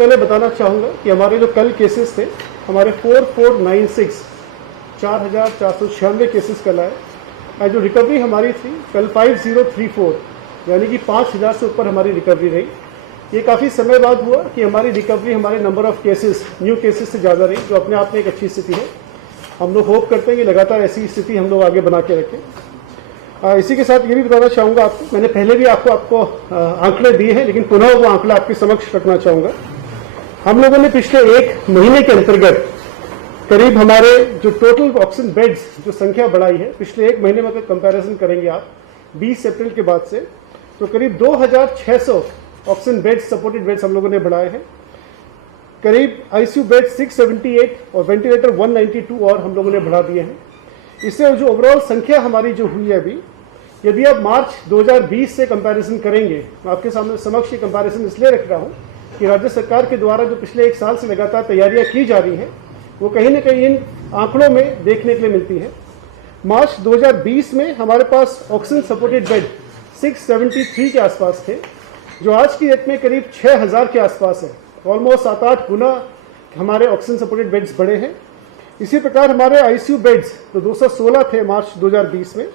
पहले बताना चाहूँगा कि हमारे जो कल केसेस थे, हमारे 4496 4,496 केसेस कल आए, और जो रिकवरी हमारी थी कल 5034, यानी कि 5,000 से ऊपर हमारी रिकवरी रही। ये काफ़ी समय बाद हुआ कि हमारी रिकवरी हमारे number of cases, new cases से ज़्यादा रही, जो अपने आप में एक अच्छी स्थिति है। हम लोग होप करते हैं कि लगातार ऐसी स्थिति हम लोग आगे बना के रखें। इसी के साथ ये भी बताना चाहूँगा आपको, मैंने पहले भी आपको आंकड़े दिए हैं, लेकिन पुनः वो आंकड़ा आपके समक्ष रखना चाहूँगा। हम लोगों ने पिछले एक महीने के अंतर्गत करीब हमारे जो टोटल ऑक्सीजन बेड्स जो संख्या बढ़ाई है, पिछले एक महीने में अगर कंपैरिजन करेंगे आप 20 अप्रैल के बाद से, तो करीब 2,600 ऑक्सीजन बेड्स, सपोर्टेड बेड्स हम लोगों ने बढ़ाए हैं। करीब आईसीयू बेड 678 और वेंटिलेटर 192 और हम लोगों ने बढ़ा दिए हैं। इससे जो ओवरऑल संख्या हमारी जो हुई है अभी, यदि आप मार्च 2020 से कंपैरिजन करेंगे, मैं आपके सामने समक्ष ये कंपैरिजन इसलिए रख रहा हूँ कि राज्य सरकार के द्वारा जो पिछले एक साल से लगातार तैयारियां की जा रही हैं, वो कहीं ना कहीं इन आंकड़ों में देखने के लिए मिलती है। मार्च 2020 में हमारे पास ऑक्सीजन सपोर्टेड बेड 673 के आसपास थे, जो आज की डेट में करीब 6,000 के आसपास है। ऑलमोस्ट 7-8 गुना हमारे ऑक्सीजन सपोर्टेड बेड्स बढ़े हैं। इसी प्रकार हमारे आईसीयू बेड्स तो 216 थे मार्च 2020 में,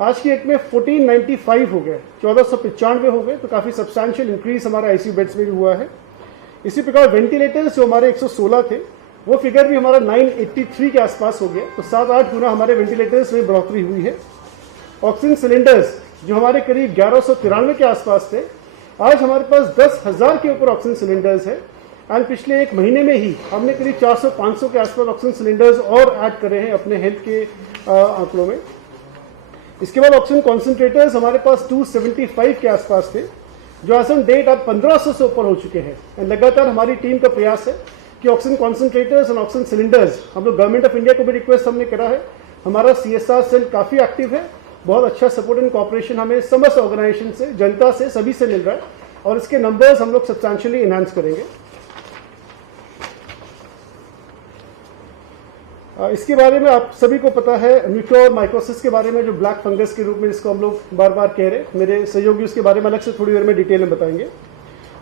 आज की डेट में 1495 हो गए, 1495 हो गए, तो काफ़ी सब्सटैंशियल इंक्रीज हमारे आईसीयू बेड्स में भी हुआ है। इसी प्रकार वेंटिलेटर्स जो हमारे 116 थे, वो फिगर भी हमारा 983 के आसपास हो गया, तो 7-8 गुना हमारे वेंटिलेटर्स में बढ़ोतरी हुई है। ऑक्सीजन सिलेंडर्स जो हमारे करीब 1193 के आसपास थे, आज हमारे पास 10,000 के ऊपर ऑक्सीजन सिलेंडर्स है। एंड पिछले एक महीने में ही हमने करीब 400-500 के आसपास ऑक्सीजन सिलेंडर्स और ऐड करे हैं अपने हेल्थ के आंकड़ों में। इसके बाद ऑक्सीजन कॉन्सेंट्रेटर्स हमारे पास 275 के आसपास थे, जो आज ऑन डेट अब 1,500 से ऊपर हो चुके हैं। एंड लगातार हमारी टीम का प्रयास है कि ऑक्सीजन कॉन्सेंट्रेटर्स और ऑक्सीजन सिलेंडर्स, हम लोग गवर्नमेंट ऑफ इंडिया को भी रिक्वेस्ट हमने करा है। हमारा CSR सेल काफ़ी एक्टिव है, बहुत अच्छा सपोर्ट एंड कॉपरेशन हमें समस्त ऑर्गेनाइजेशन से, जनता से, सभी से मिल रहा है, और इसके नंबर्स हम लोग सब्सटैंशियली इनहांस करेंगे। इसके बारे में आप सभी को पता है, म्यूकोरमाइकोसिस के बारे में, जो ब्लैक फंगस के रूप में जिसको हम लोग बार बार कह रहे हैं, मेरे सहयोगी उसके बारे में अलग से थोड़ी देर में डिटेल में बताएंगे।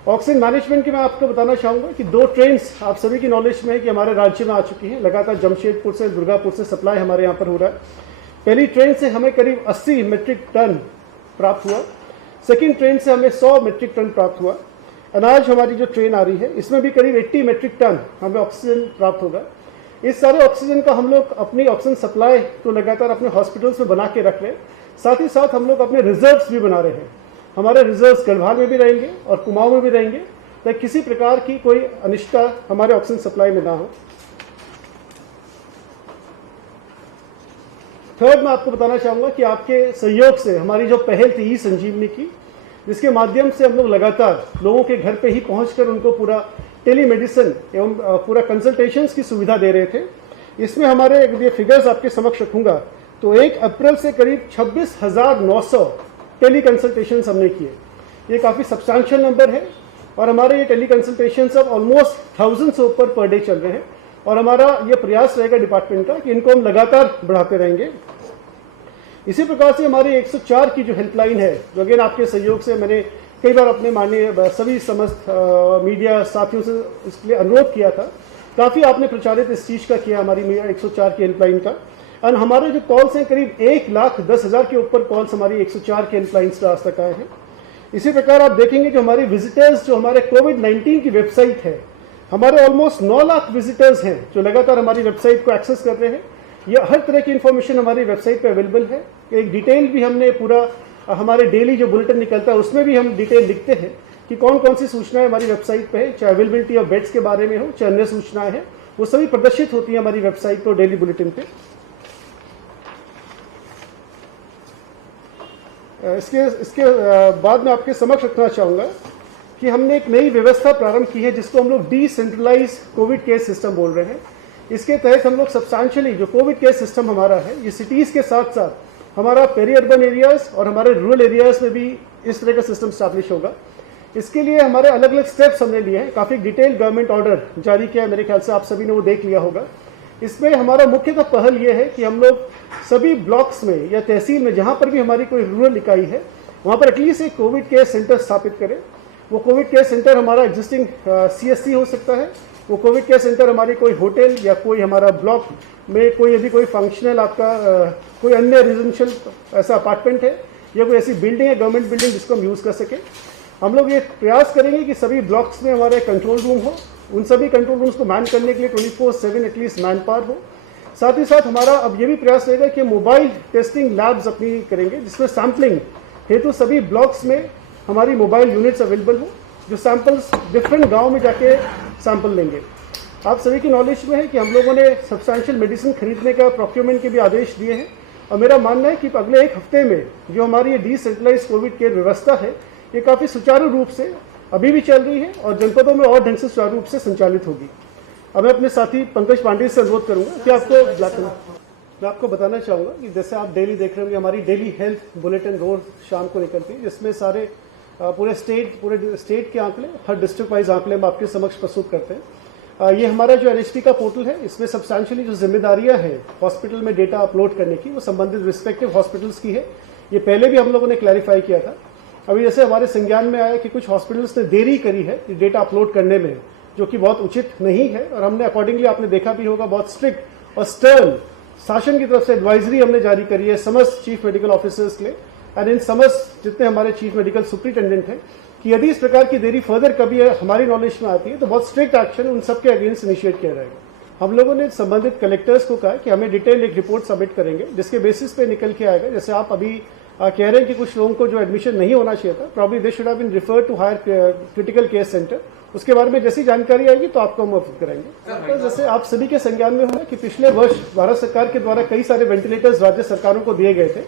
ऑक्सीजन मैनेजमेंट की मैं आपको बताना चाहूँगा कि 2 ट्रेन्स आप सभी की नॉलेज में है कि हमारे राज्य में आ चुकी हैं। लगातार जमशेदपुर से, दुर्गापुर से सप्लाई हमारे यहाँ पर हो रहा है। पहली ट्रेन से हमें करीब 80 मेट्रिक टन प्राप्त हुआ, सेकेंड ट्रेन से हमें 100 मेट्रिक टन प्राप्त हुआ। अनाज हमारी जो ट्रेन आ रही है, इसमें भी करीब 80 मेट्रिक टन हमें ऑक्सीजन प्राप्त होगा। इस सारे ऑक्सीजन का हम लोग अपनी ऑक्सीजन सप्लाई तो लगातार अपने हॉस्पिटल्स में बना के रख रहे हैं, साथ ही साथ हम लोग अपने रिजर्व्स भी बना रहे हैं। हमारे रिजर्व्स गढ़वाल में भी रहेंगे और कुमाऊं में भी रहेंगे, ताकि किसी प्रकार की कोई अनिश्चितता हमारे ऑक्सीजन सप्लाई में ना हो। थर्ड, मैं आपको बताना चाहूँगा कि आपके सहयोग से हमारी जो पहल थी ई-संजीवनी की, जिसके माध्यम से हम लोग लगातार लोगों के घर पे ही पहुंचकर उनको पूरा टेलीमेडिसिन एवं पूरा कंसल्टेशंस की सुविधा दे रहे थे। इसमें हमारे ये फिगर्स आपके समक्ष रखूंगा, तो 1 अप्रैल से करीब 26,900 टेली कंसल्टेशंस हमने किए। ये काफ़ी सब्सटैंशियल नंबर है, और हमारे ये टेली कंसल्टेशंस अब ऑलमोस्ट 1000 से ऊपर पर डे चल रहे हैं, और हमारा ये प्रयास रहेगा डिपार्टमेंट का कि इनको हम लगातार बढ़ाते रहेंगे। इसी प्रकार से हमारी 104 की जो हेल्पलाइन है, जो अगेन आपके सहयोग से मैंने कई बार अपने माननीय सभी समस्त मीडिया साथियों से इसके लिए अनुरोध किया था, काफ़ी आपने प्रचारित इस चीज़ का किया हमारी 104 की हेल्पलाइन का। और हमारे जो कॉल्स हैं, करीब 1,10,000 के ऊपर कॉल्स हमारी 104 के हेल्पलाइन से आज तक आए हैं। इसी प्रकार आप देखेंगे जो हमारे विजिटर्स, जो हमारे कोविड-19 की वेबसाइट है, हमारे ऑलमोस्ट 9 लाख विजिटर्स हैं जो लगातार हमारी वेबसाइट को एक्सेस कर रहे हैं। यह हर तरह की इन्फॉर्मेशन हमारी वेबसाइट पर अवेलेबल है। एक डिटेल भी हमने पूरा हमारे डेली जो बुलेटिन निकलता है उसमें भी हम डिटेल लिखते हैं कि कौन कौन सी सूचनाएं हमारी वेबसाइट पे है, चाहे अवेलेबिलिटी ऑफ बेड्स के बारे में हो, चाहे अन्य सूचनाएं हैं, वो सभी प्रदर्शित होती है हमारी वेबसाइट पर डेली बुलेटिन पे। इसके बाद में आपके समक्ष रखना चाहूँगा कि हमने एक नई व्यवस्था प्रारंभ की है, जिसको हम लोग डिसेंट्रलाइज कोविड केयर सिस्टम बोल रहे हैं। इसके तहत हम लोग सब्सटैंशियली जो कोविड केयर सिस्टम हमारा है, ये सिटीज़ के साथ साथ हमारा पेरी अर्बन एरियाज और हमारे रूरल एरियाज में भी इस तरह का सिस्टम स्टैब्लिश होगा। इसके लिए हमारे अलग अलग स्टेप्स हमने लिए हैं। काफ़ी डिटेल गवर्नमेंट ऑर्डर जारी किया है, मेरे ख्याल से आप सभी ने वो देख लिया होगा। इसमें हमारा मुख्यतः पहल ये है कि हम लोग सभी ब्लॉक्स में या तहसील में जहाँ पर भी हमारी कोई रूरल इकाई है, वहाँ पर एटलीस्ट एक कोविड केयर सेंटर स्थापित करें। वो कोविड केयर सेंटर हमारा एग्जिस्टिंग CSC हो सकता है, वो कोविड केयर सेंटर हमारी कोई होटल या कोई हमारा ब्लॉक में कोई यदि कोई फंक्शनल आपका कोई अन्य रेजिडेंशियल ऐसा अपार्टमेंट है या कोई ऐसी बिल्डिंग है गवर्नमेंट बिल्डिंग जिसको हम यूज़ कर सकें। हम लोग ये प्रयास करेंगे कि सभी ब्लॉक्स में हमारे कंट्रोल रूम हो, उन सभी कंट्रोल रूम्स को मैन करने के लिए 24/7 एटलीस्ट मैन पावर हो। साथ ही साथ हमारा अब ये भी प्रयास रहेगा कि मोबाइल टेस्टिंग लैब्स अपनी करेंगे जिसमें सैम्पलिंग हेतु सभी ब्लॉक्स में हमारी मोबाइल यूनिट्स अवेलेबल हो जो सैंपल्स डिफरेंट गांव में जाके सैंपल लेंगे। आप सभी की नॉलेज में है कि हम लोगों ने सब्सटैंशियल मेडिसिन खरीदने का प्रोक्योरमेंट के भी आदेश दिए हैं और मेरा मानना है कि अगले एक हफ्ते में जो हमारी ये डिसेंट्रलाइज कोविड केयर व्यवस्था है ये काफ़ी सुचारू रूप से अभी भी चल रही है और जनपदों में और ढंग से सुचारू रूप से संचालित होगी। अब मैं अपने साथी पंकज पांडे से अनुरोध करूंगा कि मैं आपको बताना चाहूँगा कि जैसे आप डेली देख रहे होंगे हमारी डेली हेल्थ बुलेटिन रोज शाम को निकलती है जिसमें सारे पूरे स्टेट के आंकड़े हर डिस्ट्रिक्ट वाइज आंकड़े हम आपके समक्ष प्रस्तुत करते हैं। ये हमारा जो NHP का पोर्टल है इसमें सब्सटैंशियली जो जिम्मेदारियां हैं हॉस्पिटल में डेटा अपलोड करने की वो संबंधित रिस्पेक्टिव हॉस्पिटल्स की है। ये पहले भी हम लोगों ने क्लैरिफाई किया था। अभी जैसे हमारे संज्ञान में आया कि कुछ हॉस्पिटल्स ने देरी करी है डेटा अपलोड करने में जो कि बहुत उचित नहीं है और हमने अकॉर्डिंगली आपने देखा भी होगा बहुत स्ट्रिक्ट और स्टर्न शासन की तरफ से एडवाइजरी हमने जारी करी है समस्त चीफ मेडिकल ऑफिसर्स के लिए एंड इन समस्त जितने हमारे चीफ मेडिकल सुप्रिंटेंडेंट हैं कि यदि इस प्रकार की देरी फर्दर कभी हमारी नॉलेज में आती है तो बहुत स्ट्रिक्ट एक्शन उन सबके अगेंस्ट इनिशिएट किया जाएगा। हम लोगों ने संबंधित कलेक्टर्स को कहा कि हमें डिटेल एक रिपोर्ट सबमिट करेंगे जिसके बेसिस पे निकल के आएगा। जैसे आप अभी कह रहे हैं कि कुछ लोगों को जो एडमिशन नहीं होना चाहिए था probably they should have been referred to higher critical care centre. उसके बारे में जैसी जानकारी आएगी तो आपको हम अवगत कराएंगे। तो जैसे आप सभी के संज्ञान में होगा कि पिछले वर्ष भारत सरकार के द्वारा कई सारे वेंटिलेटर्स राज्य सरकारों को दिए गए थे।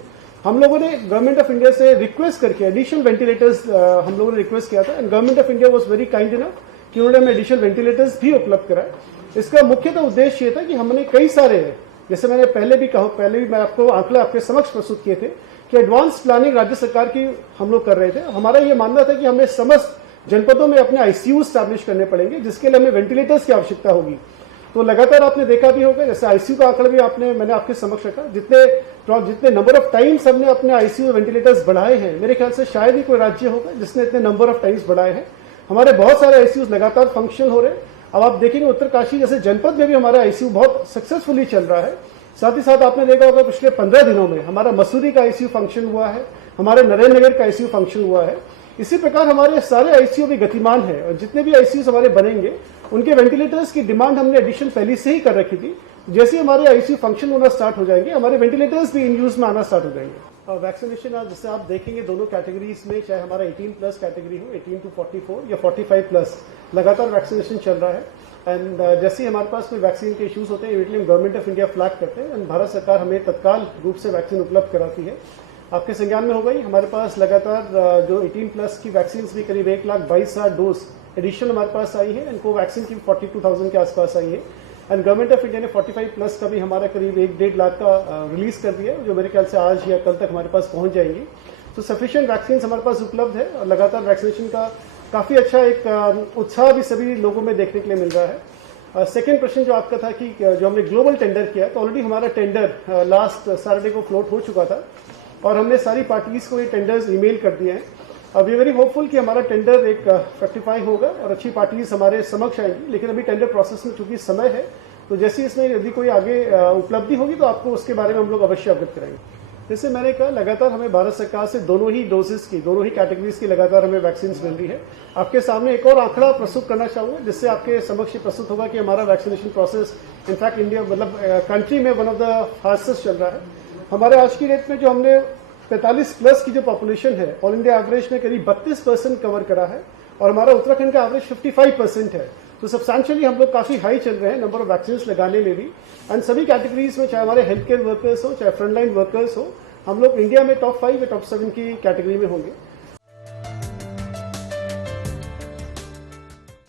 हम लोगों ने गवर्नमेंट ऑफ इंडिया से रिक्वेस्ट करके एडिशनल वेंटिलेटर्स हम लोगों ने रिक्वेस्ट किया था and government of India was very kind enough कि उन्होंने हमें एडिशनल वेंटिलेटर्स भी उपलब्ध कराए। इसका मुख्यतः उद्देश्य ये था कि हमने कई सारे जैसे मैंने पहले भी मैं आपको आंकड़े आपके समक्ष प्रस्तुत किए थे कि एडवांस प्लानिंग राज्य सरकार की हम लोग कर रहे थे। हमारा ये मानना था कि हमें समस्त जनपदों में अपने ICU स्टैब्लिश करने पड़ेंगे जिसके लिए हमें वेंटिलेटर्स की आवश्यकता होगी। तो लगातार आपने देखा भी होगा जैसे ICU का आंकड़ा भी मैंने आपके समक्ष रखा जितने नंबर ऑफ टाइम्स हमने अपने ICU वेंटिलेटर्स बढ़ाए हैं मेरे ख्याल से शायद ही कोई राज्य होगा जिसने इतने नंबर ऑफ टाइम्स बढ़ाए हैं। हमारे बहुत सारे ICUs लगातार फंक्शनल हो रहे हैं। अब आप देखेंगे उत्तरकाशी जैसे जनपद में भी हमारा ICU बहुत सक्सेसफुली चल रहा है। साथ ही साथ आपने देखा होगा पिछले 15 दिनों में हमारा मसूरी का ICU फंक्शन हुआ है, हमारे नरेंद्र नगर का ICU फंक्शन हुआ है। इसी प्रकार हमारे सारे ICU भी गतिमान है और जितने भी ICUs हमारे बनेंगे उनके वेंटिलेटर्स की डिमांड हमने एडिशन पहले से ही कर रखी थी। जैसे हमारे ICU फंक्शन होना स्टार्ट हो जाएंगे हमारे वेंटिलेटर्स भी इन यूज में आना स्टार्ट हो जाएंगे। वैक्सीनेशन आज जैसे आप देखेंगे दोनों कैटेगरीज में चाहे हमारा 18+ कैटेगरी हो 18 to 44 या 45+ लगातार वैक्सीनेशन चल रहा है। एंड जैसे ही हमारे पास कोई वैक्सीन के इश्यूज होते हैं इमीडिएटली हम गवर्नमेंट ऑफ इंडिया फ्लैग करते हैं एंड भारत सरकार हमें तत्काल रूप से वैक्सीन उपलब्ध कराती है। आपके संज्ञान में हो गई हमारे पास लगातार जो 18+ की वैक्सीन भी करीब 1,22,000 डोज एडिशनल हमारे पास आई है एंड कोवैक्सीन की 42,000 के आसपास आई है एंड गवर्नमेंट ऑफ इंडिया ने 45+ का भी हमारा करीब 1-1.5 लाख का रिलीज कर दिया है जो मेरे ख्याल से आज या कल तक हमारे पास पहुंच जाएंगी। तो सफिशिएंट वैक्सीन हमारे पास उपलब्ध है और लगातार वैक्सीनेशन का काफ़ी अच्छा एक उत्साह भी सभी लोगों में देखने के लिए मिल रहा है। सेकेंड प्रश्न जो आपका था कि जो हमने ग्लोबल टेंडर किया तो ऑलरेडी हमारा टेंडर लास्ट सैटरडे को फ्लोट हो चुका था और हमने सारी पार्टीज को ये टेंडर्स ईमेल कर दिए हैं। अब वी वेरी होपफुल कि हमारा टेंडर एक फ्रैक्टिफाई होगा और अच्छी पार्टीज हमारे समक्ष आएंगी। लेकिन अभी टेंडर प्रोसेस में चूंकि समय है तो जैसे इसमें यदि कोई आगे उपलब्धि होगी तो आपको उसके बारे में हम लोग अवश्य अवगत कराएंगे। जैसे मैंने कहा लगातार हमें भारत सरकार से दोनों ही डोजेस की दोनों ही कैटेगरीज की लगातार हमें वैक्सीन मिल रही है। आपके सामने एक और आंकड़ा प्रस्तुत करना चाहूँगा जिससे आपके समक्ष प्रस्तुत होगा कि हमारा वैक्सीनेशन प्रोसेस इनफैक्ट इंडिया मतलब कंट्री में वन ऑफ द फास्टेस्ट चल रहा है। हमारे आज की डेट में जो हमने 45+ की जो पॉपुलेशन है ऑल इंडिया एवरेज में करीब 32% कवर करा है और हमारा उत्तराखंड का एवरेज 55% है। तो सब्सटैंशियली हम लोग काफ़ी हाई चल रहे हैं नंबर ऑफ वैक्सीन लगाने में भी एंड सभी कैटेगरीज में चाहे हमारे हेल्थ केयर वर्कर्स हो चाहे फ्रंटलाइन वर्कर्स हो हम लोग इंडिया में टॉप 5 या टॉप 7 की कैटेगरी में होंगे।